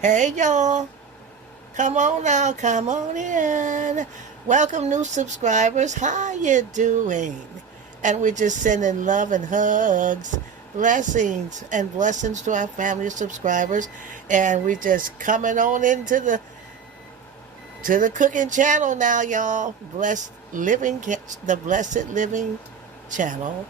Hey y'all, come on now, come on in. Welcome new subscribers. How you doing? And we're just sending love and hugs, blessings and blessings to our family of subscribers. And we're just coming on into the cooking channel now, y'all. The Blessed Living channel,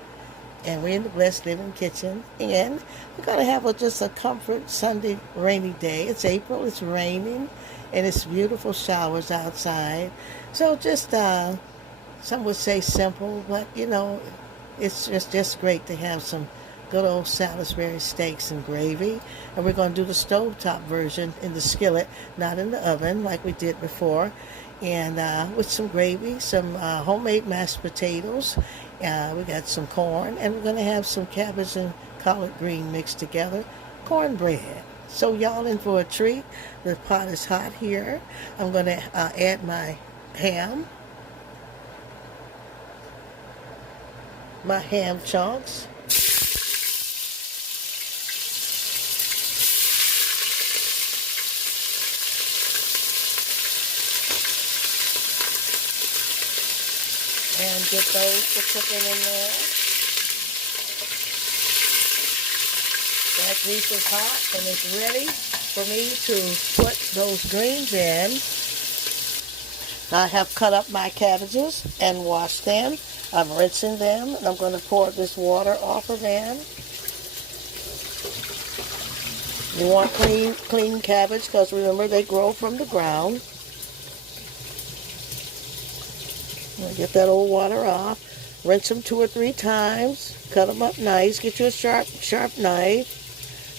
and we're in the Blessed Living kitchen, and we're going to have just a comfort Sunday rainy day. It's April, it's raining, and it's beautiful showers outside. So just some would say simple, but it's just great to have some good old Salisbury steaks and gravy. And we're going to do the stovetop version in the skillet, not in the oven like we did before. And with some gravy, some homemade mashed potatoes. We got some corn, and we're going to have some cabbage and collard green mixed together. Cornbread. So y'all in for a treat. The pot is hot here. I'm going to add my ham. My ham chunks. And get those to cooking in there. That grease is hot and it's ready for me to put those greens in. I have cut up my cabbages and washed them. I'm rinsing them, and I'm going to pour this water off of them. You want clean cabbage, because remember, they grow from the ground. Get that old water off. Rinse them 2 or 3 times. Cut them up nice. Get you a sharp knife.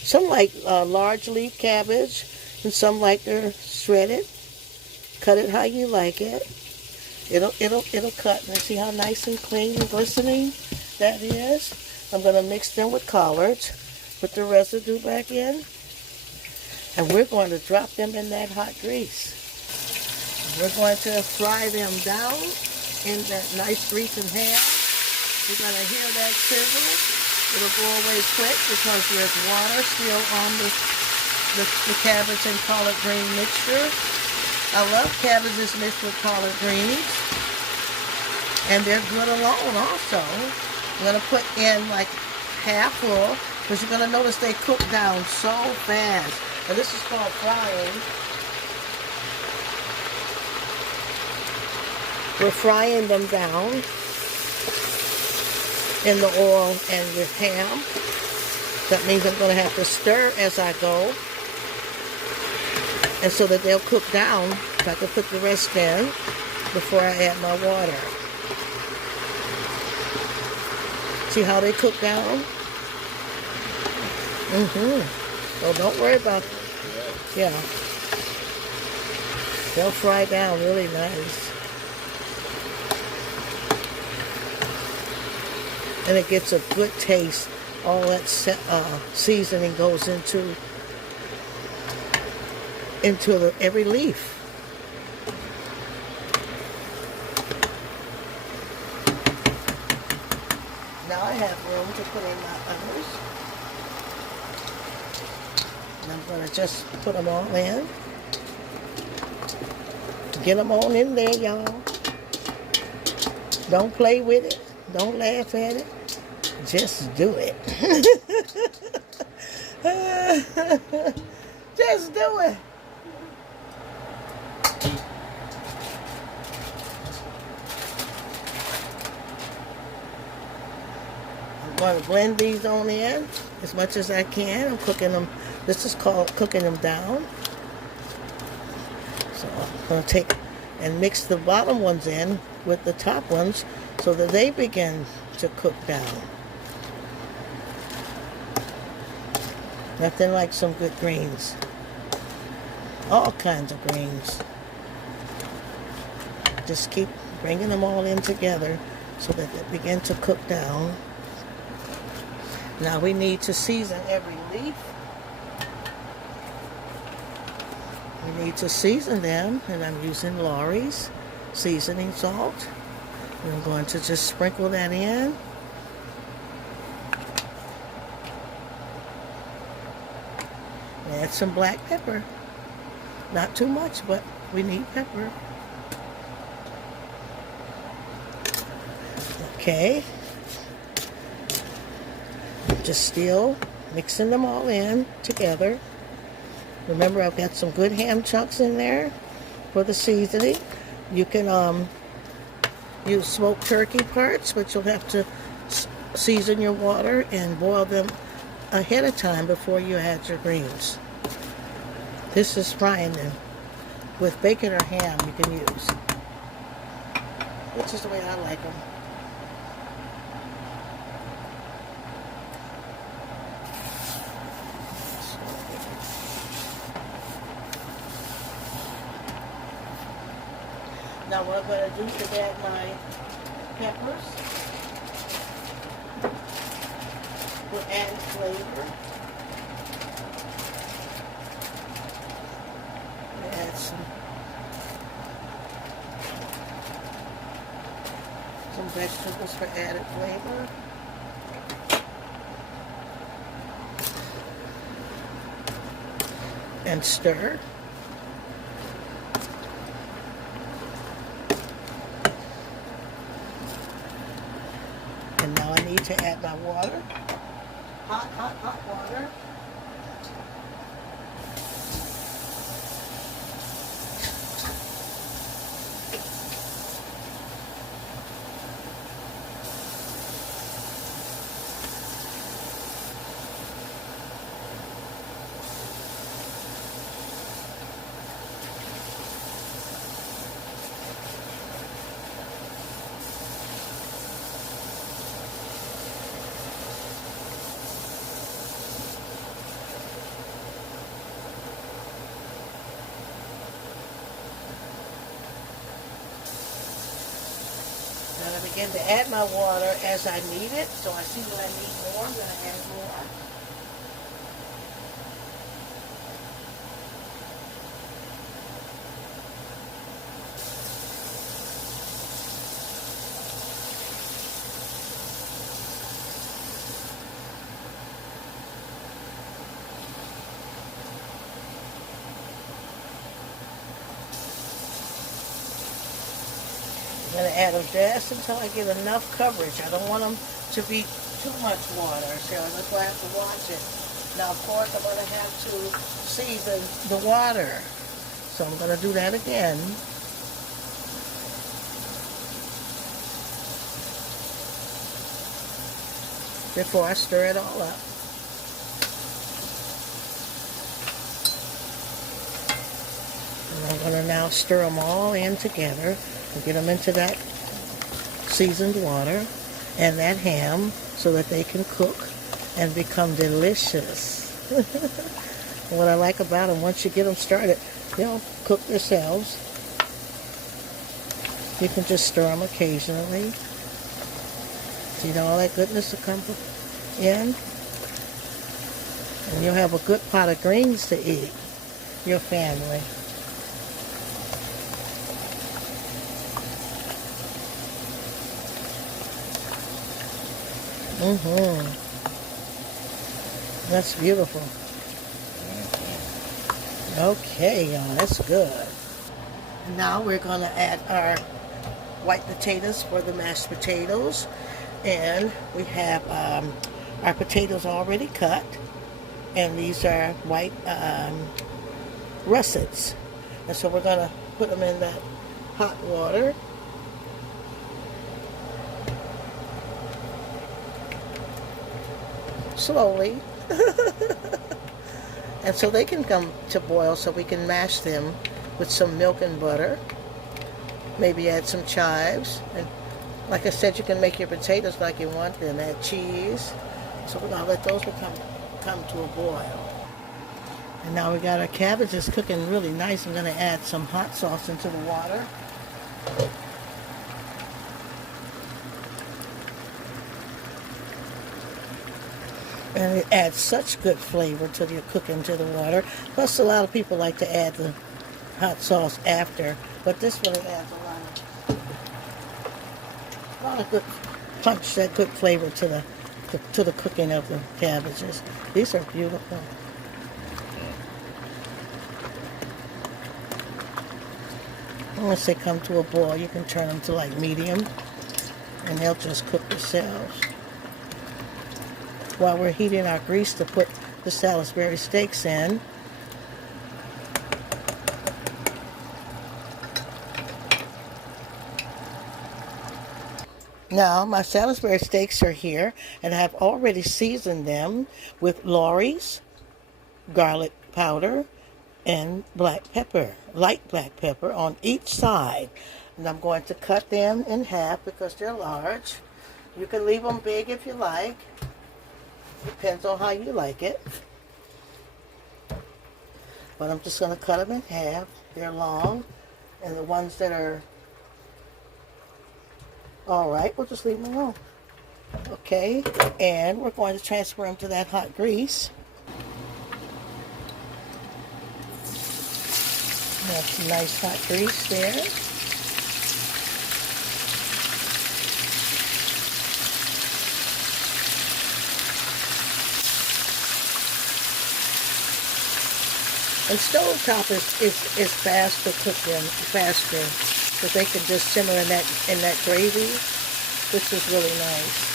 Some like large leaf cabbage, and some like they're shredded. Cut it how you like it. It'll cut. And see how nice and clean and glistening that is. I'm going to mix them with collards. Put the residue back in. And we're going to drop them in that hot grease. We're going to fry them down in that nice greasing ham. You're going to hear that sizzle. It'll go away quick because there's water still on the cabbage and collard green mixture. I love cabbages mixed with collard greens, and they're good alone also. I'm going to put in like half full, because you're going to notice they cook down so fast. And this is called frying. We're frying them down in the oil and with ham. That means I'm going to have to stir as I go, and so that they'll cook down. If I can put the rest in before I add my water. See how they cook down? Oh, don't worry about it. Yeah. They'll fry down really nice. And it gets a good taste. All that seasoning goes into every leaf. Now I have room to put in my others. And I'm going to just put them all in. Get them all in there, y'all. Don't play with it. Don't laugh at it. Just do it. Just do it. I'm going to blend these on in as much as I can. I'm cooking them. This is called cooking them down. So I'm going to take and mix the bottom ones in with the top ones so that they begin to cook down. Nothing like some good greens. All kinds of greens. Just keep bringing them all in together so that they begin to cook down. Now we need to season every leaf. We need to season them, and I'm using Lawry's seasoning salt. And I'm going to just sprinkle that in. Add some black pepper. Not too much, but we need pepper. Okay. Just still mixing them all in together. Remember, I've got some good ham chunks in there for the seasoning. You can use smoked turkey parts, but you'll have to season your water and boil them ahead of time before you add your greens. This is frying them with bacon or ham you can use, which is the way I like them. Now what I'm going to do is add my peppers. We'll add flavor. We'll add some vegetables for added flavor. And stir. And now I need to add my water. Hot water. Now I begin to add my water as I need it. So I see when I need more, I'm going to add more. I'm going to add them just until I get enough coverage. I don't want them to be too much water, so that's why I have to watch it. Now, of course, I'm going to have to season the water. So I'm going to do that again. Before I stir it all up. And I'm going to now stir them all in together. And get them into that seasoned water and that ham so that they can cook and become delicious. What I like about them, once you get them started, they'll cook themselves. You can just stir them occasionally. See all that goodness will come in? And you'll have a good pot of greens to eat, your family. That's beautiful. Okay, y'all, that's good. And now we're going to add our white potatoes for the mashed potatoes. And we have our potatoes already cut. And these are white russets. And so we're going to put them in that hot water. Slowly. And so they can come to boil, so we can mash them with some milk and butter. Maybe add some chives. And like I said, you can make your potatoes like you want them. Add cheese. So we're going to let those come to a boil. And now we got our cabbages cooking really nice. I'm going to add some hot sauce into the water. And it adds such good flavor to your cooking to the water. Plus, a lot of people like to add the hot sauce after, but this really adds a lot of good punch, that good flavor to the cooking of the cabbages. These are beautiful. Once they come to a boil, you can turn them to like medium, and they'll just cook themselves. While we're heating our grease to put the Salisbury steaks in, now my Salisbury steaks are here, and I've already seasoned them with Lawry's garlic powder and black pepper, light black pepper on each side. And I'm going to cut them in half because they're large. You can leave them big if you like. Depends on how you like it. But I'm just going to cut them in half. They're long. And the ones that are alright, we'll just leave them alone. Okay, and we're going to transfer them to that hot grease. Have some nice hot grease there. And stovetop is fast to cook them, faster, because they can just simmer in that gravy, which is really nice.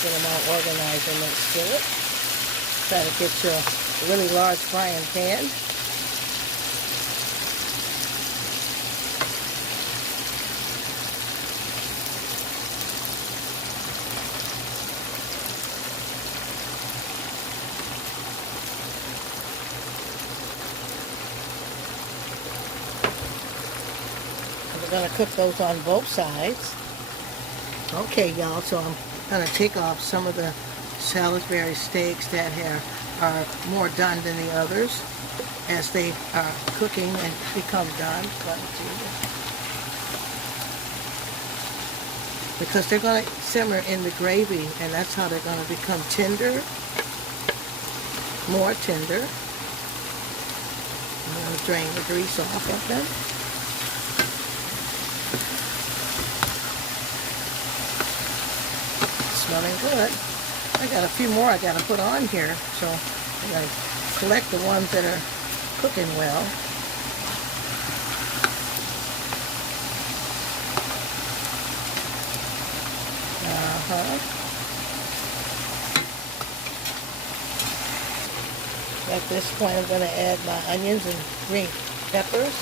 Get them all organized in that skillet. Try to get you a really large frying pan. We're going to cook those on both sides. Okay, y'all, so I'm going to take off some of the Salisbury steaks that are more done than the others as they are cooking and become done. Because they're going to simmer in the gravy, and that's how they're going to become tender, more tender. I'm going to drain the grease off of them. Smelling good. I got a few more I got to put on here, so I got to collect the ones that are cooking well. At this point, I'm going to add my onions and green peppers.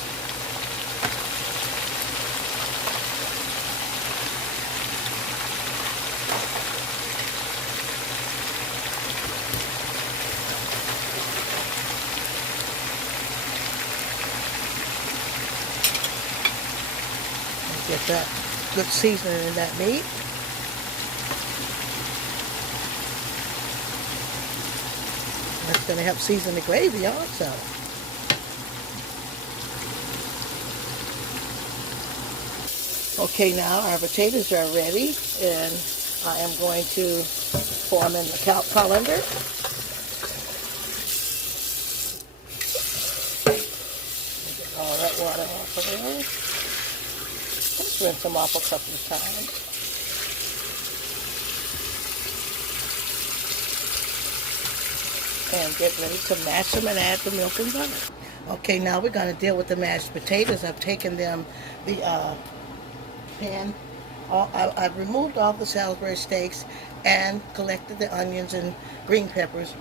Get that good seasoning in that meat. That's going to help season the gravy also. Okay, now our potatoes are ready, and I am going to pour them in the colander. Get all that water off of there. Just rinse them off a couple of times. And get ready to mash them and add the milk and butter. Okay, now we're going to deal with the mashed potatoes. I've taken them, the pan, I've removed all the Salisbury steaks and collected the onions and green peppers,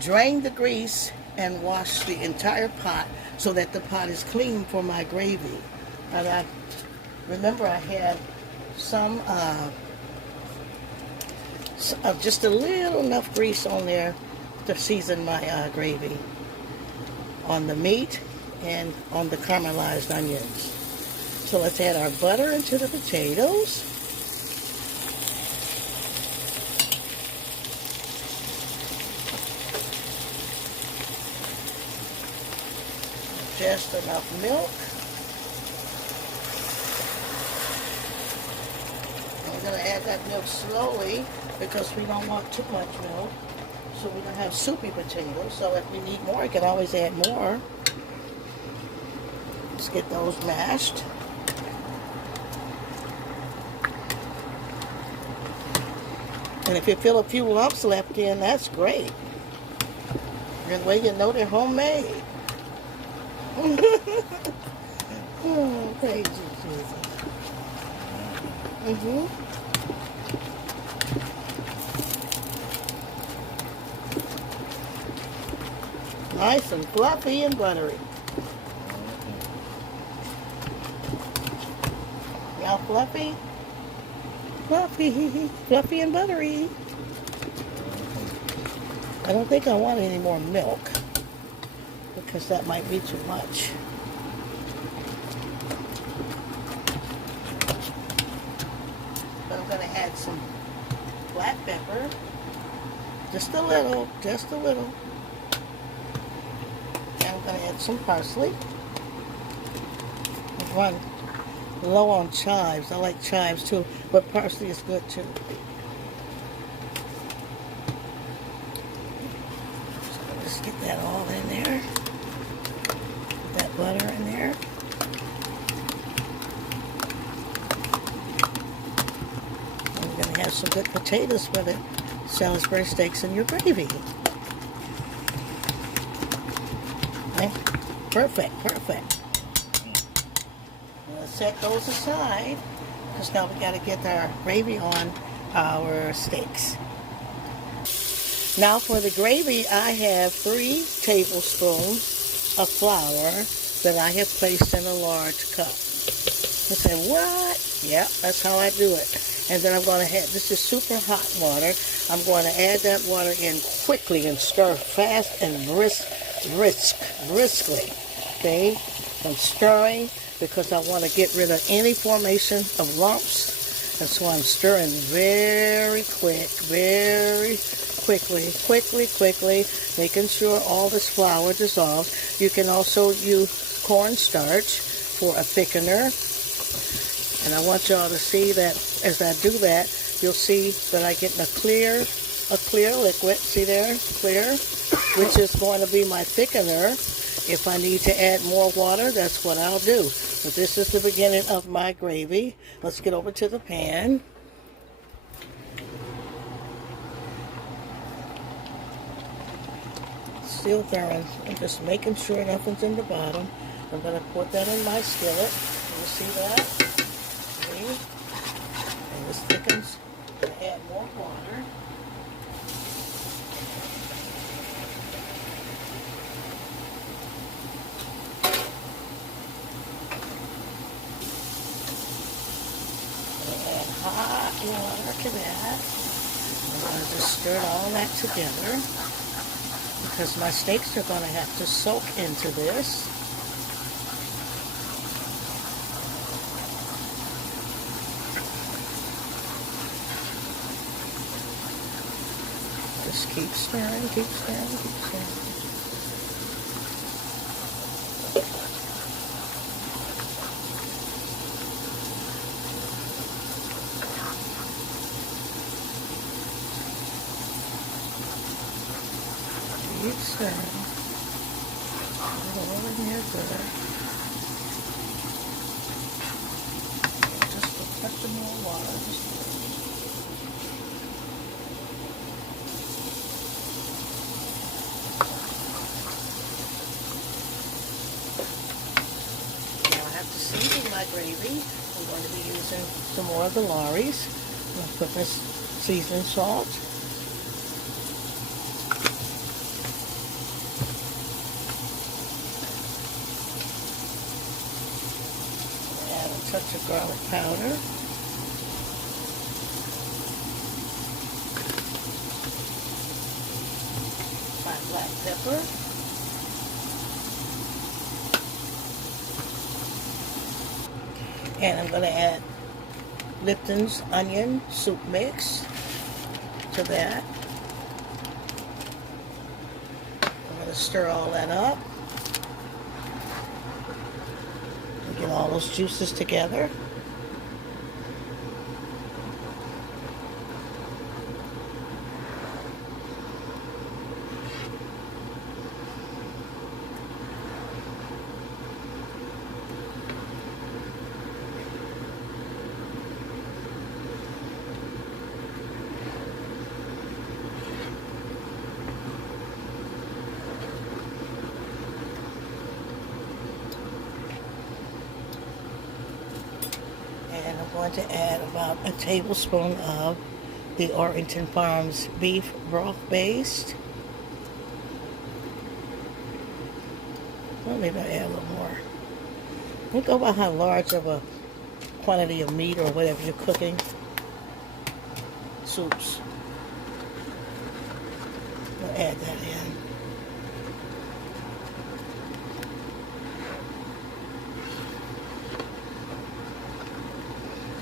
drained the grease, and washed the entire pot so that the pot is clean for my gravy. And remember, I had some, just a little enough grease on there to season my gravy on the meat and on the caramelized onions. So let's add our butter into the potatoes. Just enough milk. We're going to add that milk slowly because we don't want too much milk, so we don't have soupy potatoes. So if we need more, we can always add more. Let's get those mashed. And if you feel a few lumps left in, that's great. That way you know they're homemade. Oh, praise you, Jesus. Nice and fluffy and buttery. Now fluffy, fluffy and buttery. I don't think I want any more milk because that might be too much. But I'm going to add some black pepper. Just a little, just a little. And I'm going to add some parsley. I've run low on chives. I like chives too, but parsley is good too. So just get that all in there. Put that butter in there. And you're going to have some good potatoes for the Salisbury steaks in your gravy. Okay. Perfect, perfect. Let's set those aside because now we got to get our gravy on our steaks. Now for the gravy, I have 3 tablespoons of flour that I have placed in a large cup. You say, what? Yeah, that's how I do it. And then I'm going to add, this is super hot water. I'm going to add that water in quickly and stir fast and briskly. Okay? I'm stirring because I want to get rid of any formation of lumps. And so I'm stirring very quickly, making sure all this flour dissolves. You can also use cornstarch for a thickener. And I want y'all to see that as I do that, you'll see that I get a clear liquid. See there? Clear. Which is going to be my thickener. If I need to add more water, that's what I'll do. But this is the beginning of my gravy. Let's get over to the pan. Still throwing. I'm just making sure nothing's in the bottom. I'm going to put that in my skillet. You see that? See? And this thickens. I'm going to add more water. Add hot water to that. I'm going to just stir all that together because my steaks are going to have to soak into this. Just keep stirring, keep stirring, keep stirring. Keep stirring. Put it all in there good. Just a touch of more water. Now I have to season my gravy. I'm going to be using some more of the Lawry's. I'm going to put this seasoning salt. Touch of garlic powder. My black pepper. And I'm going to add Lipton's onion soup mix to that. I'm going to stir all that up. Get all those juices together. going to add about a tablespoon of the Orrington Farms beef broth paste. Well, maybe I'll add a little more. You go by how large of a quantity of meat or whatever you're cooking. Soups. We'll add that in.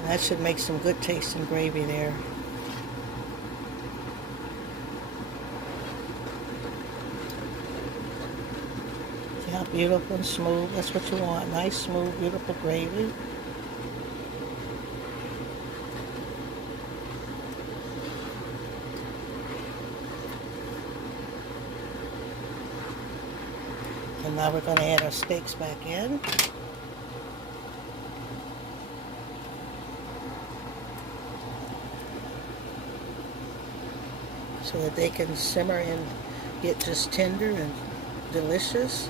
And that should make some good tasting gravy there. See how beautiful and smooth? That's what you want. Nice, smooth, beautiful gravy. And now we're going to add our steaks back in. So that they can simmer and get just tender and delicious.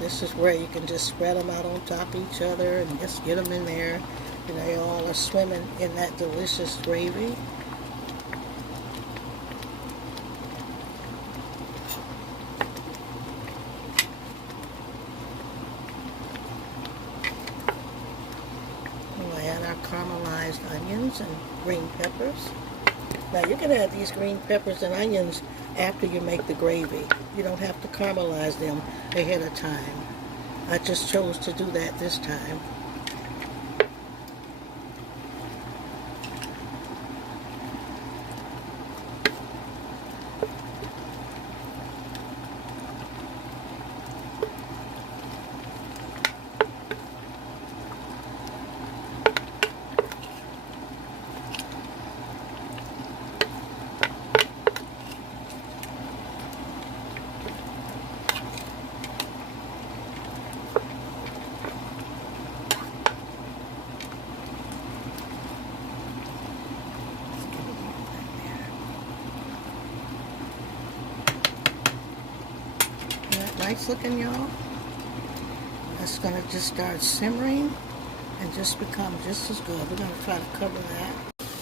This is where you can just spread them out on top of each other and just get them in there. You know, they all are swimming in that delicious gravy. We'll add our caramelized onions and green peppers. Now you can add these green peppers and onions after you make the gravy. You don't have to caramelize them ahead of time. I just chose to do that this time. Nice looking, y'all. That's going to just start simmering and just become just as good. We're going to try to cover that.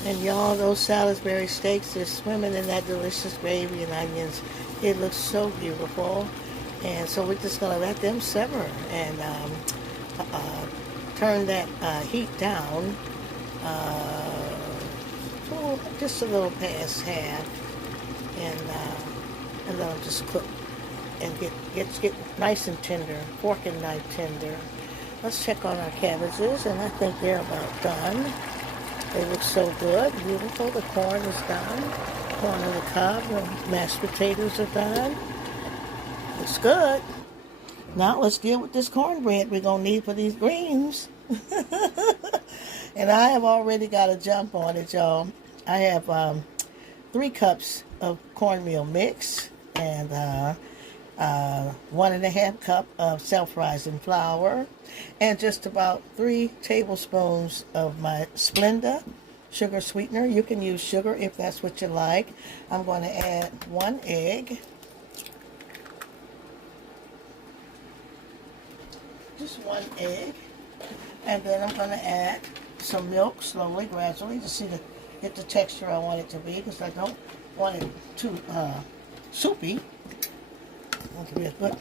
And y'all, those Salisbury steaks are swimming in that delicious gravy and onions. It looks so beautiful. And so we're just going to let them simmer and turn that heat down to just a little past half. And let them just cook and get nice and tender, fork and knife tender. Let's check on our cabbages, and I think they're about done. They look so good, beautiful. The corn is done. Corn on the cob, the mashed potatoes are done. Looks good. Now let's deal with this cornbread we're gonna need for these greens. And I have already got a jump on it, y'all. I have 3 cups of cornmeal mix and 1.5 cup of self-rising flour, and just about 3 tablespoons of my Splenda sugar sweetener. You can use sugar if that's what you like. I'm going to add 1 egg, just 1 egg, and then I'm going to add some milk slowly, gradually, to see get the texture I want it to be, because I don't want it too soupy. To be good.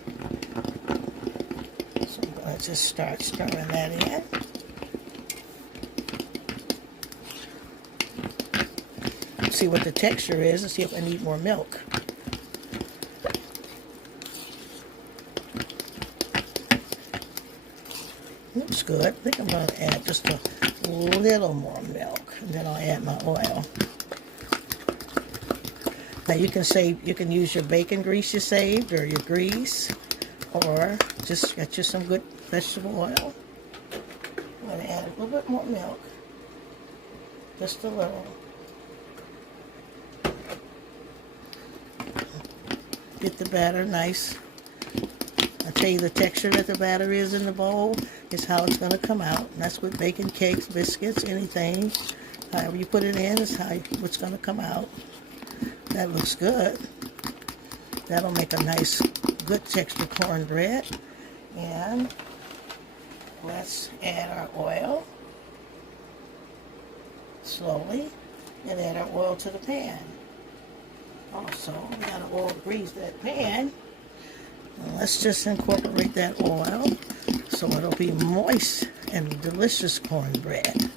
So I'm going to just start stirring that in. See what the texture is and see if I need more milk. Looks good. I think I'm going to add just a little more milk, and then I'll add my oil. Now you can use your bacon grease you saved, or your grease, or just get you some good vegetable oil. I'm going to add a little bit more milk, just a little. Get the batter nice. I tell you, the texture that the batter is in the bowl is how it's going to come out. And that's with baking cakes, biscuits, anything. However you put it in is how what's going to come out. That looks good. That'll make a nice, good texture cornbread. And let's add our oil slowly and add our oil to the pan. Also, we got to oil grease that pan. And let's just incorporate that oil so it'll be moist and delicious cornbread.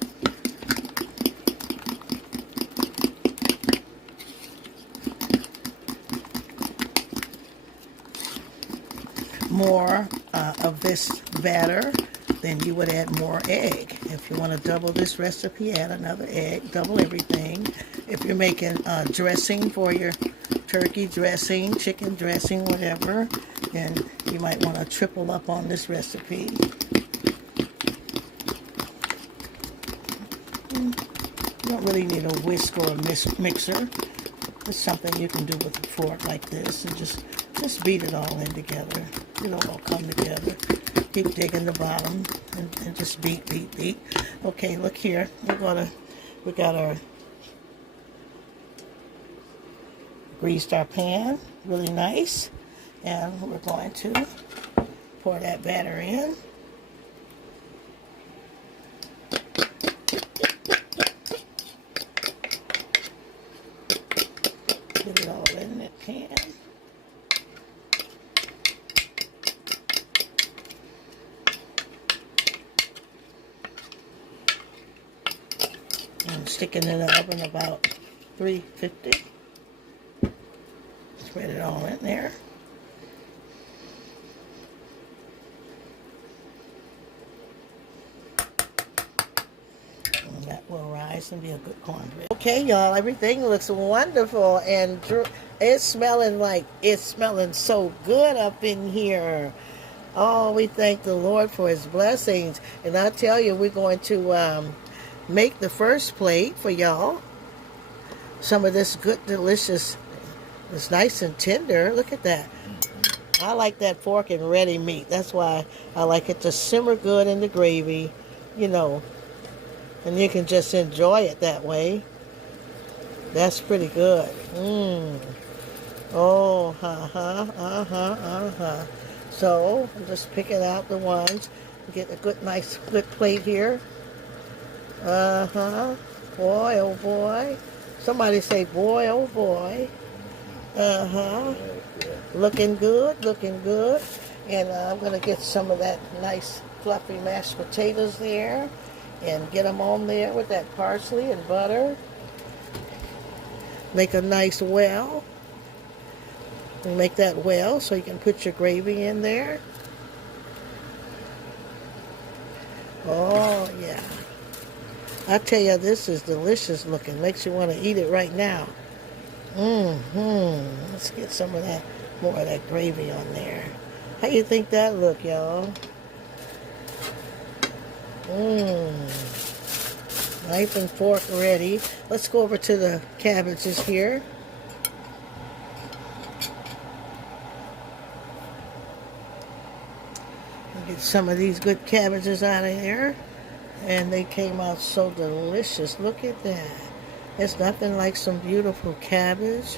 More of this batter, then you would add more egg. If you want to double this recipe, add another egg, double everything. If you're making dressing for your turkey dressing, chicken dressing, whatever, then you might want to triple up on this recipe. You don't really need a whisk or a mixer. It's something you can do with a fork like this and just beat it all in together. It'll all come together. Keep digging the bottom and just beat. Okay, look here. We got our greased our pan really nice, and we're going to pour that batter in. Get it all in that pan. And stick it in the oven about 350. Spread it all in there. And that will rise and be a good cornbread. Okay, y'all, everything looks wonderful, and it's smelling so good up in here. Oh, we thank the Lord for his blessings. And I tell you, we're going to make the first plate for y'all. Some of this good, delicious, it's nice and tender. Look at that. I like that fork and ready meat. That's why I like it to simmer good in the gravy, you know. And you can just enjoy it that way. That's pretty good. Oh, So, I'm just picking out the ones. Get a good, nice, good plate here. Boy, oh boy. Somebody say, boy, oh boy. Looking good, looking good. And I'm going to get some of that nice, fluffy mashed potatoes there. And get them on there with that parsley and butter. Make a nice well. And make that well so you can put your gravy in there. Oh, yeah. I tell you, this is delicious looking. Makes you want to eat it right now. Let's get some of that, more of that gravy on there. How you think that look, y'all? Knife and fork ready. Let's go over to the cabbages here. Get some of these good cabbages out of here. And they came out so delicious. Look at that. There's nothing like some beautiful cabbage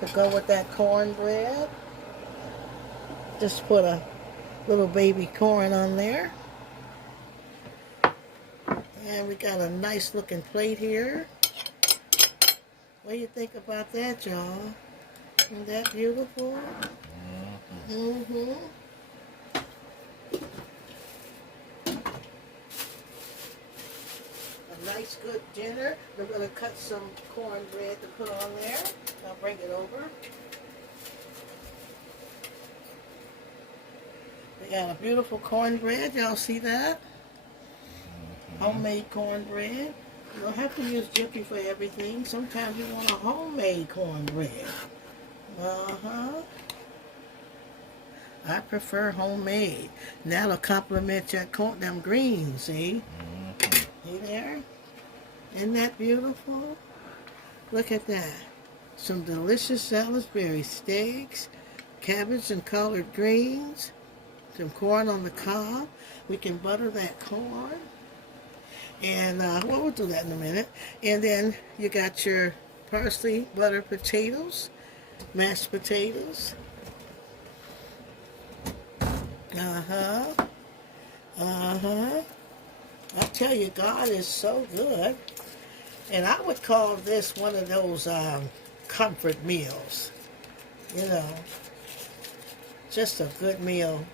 to go with that cornbread. Just put a little baby corn on there. And we got a nice looking plate here. What do you think about that, y'all? Isn't that beautiful? Nice good dinner. We're going to cut some cornbread to put on there. I'll bring it over. We got a beautiful cornbread. Y'all see that? Homemade cornbread. You don't have to use Jiffy for everything. Sometimes you want a homemade cornbread. I prefer homemade. And that'll complement your them greens, see? See there? Isn't that beautiful? Look at that. Some delicious Salisbury steaks, cabbage and collard greens, some corn on the cob. We can butter that corn. And well, we'll do that in a minute. And then you got your parsley butter potatoes, mashed potatoes. Uh-huh. Uh-huh. I tell you, God is so good. And I would call this one of those comfort meals. You know, just a good meal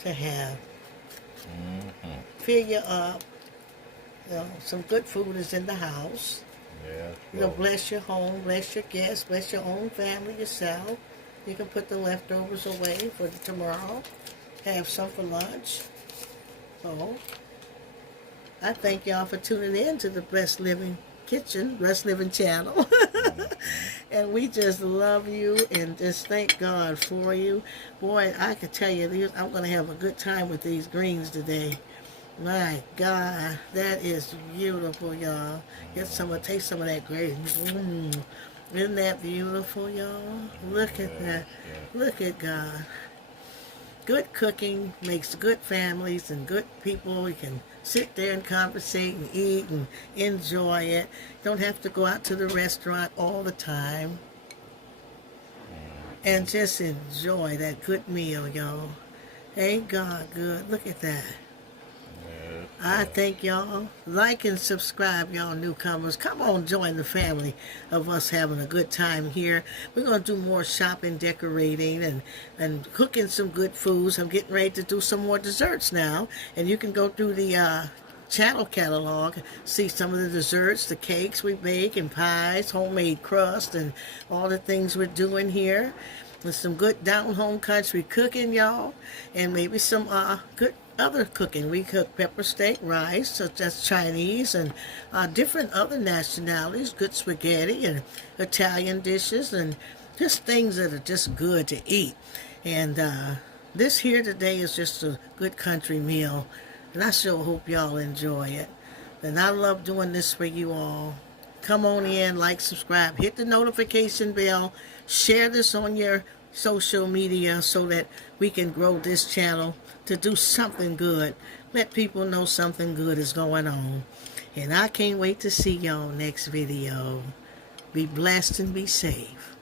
to have. Mm-hmm. Fill you up. You know, some good food is in the house. Yes, You know, Lord. bless your home, bless your guests, bless your own family, yourself. You can put the leftovers away for tomorrow. Have some for lunch. So, I thank y'all for tuning in to the Blessed Living Kitchen, Blessed Living Channel. Mm-hmm. And we just love you and just thank God for you. Boy, I can tell you, I'm going to have a good time with these greens today. My God, that is beautiful, y'all. Taste some of that gravy. Isn't that beautiful, y'all? Look at that. Yes, yes. Look at God. Good cooking makes good families and good people. You can sit there and conversate and eat and enjoy it. Don't have to go out to the restaurant all the time. And just enjoy that good meal, y'all. Ain't God good? Look at that. Yes, I yes. thank y'all. Like and subscribe, y'all newcomers. Come on, join the family of us having a good time here. We're going to do more shopping, decorating, and cooking some good foods. I'm getting ready to do some more desserts now. And you can go through the channel catalog, see some of the desserts, the cakes we bake, and pies, homemade crust, and all the things we're doing here. With some good down home country cooking, y'all, and maybe some good other cooking. We cook pepper steak, rice, such as Chinese, and different other nationalities, good spaghetti and Italian dishes, and just things that are just good to eat. And this here today is just a good country meal, and I sure hope y'all enjoy it. And I love doing this for you all. Come on in, like, subscribe, hit the notification bell, share this on your social media so that we can grow this channel to do something good. Let people know something good is going on. And I can't wait to see y'all next video. Be blessed and be safe.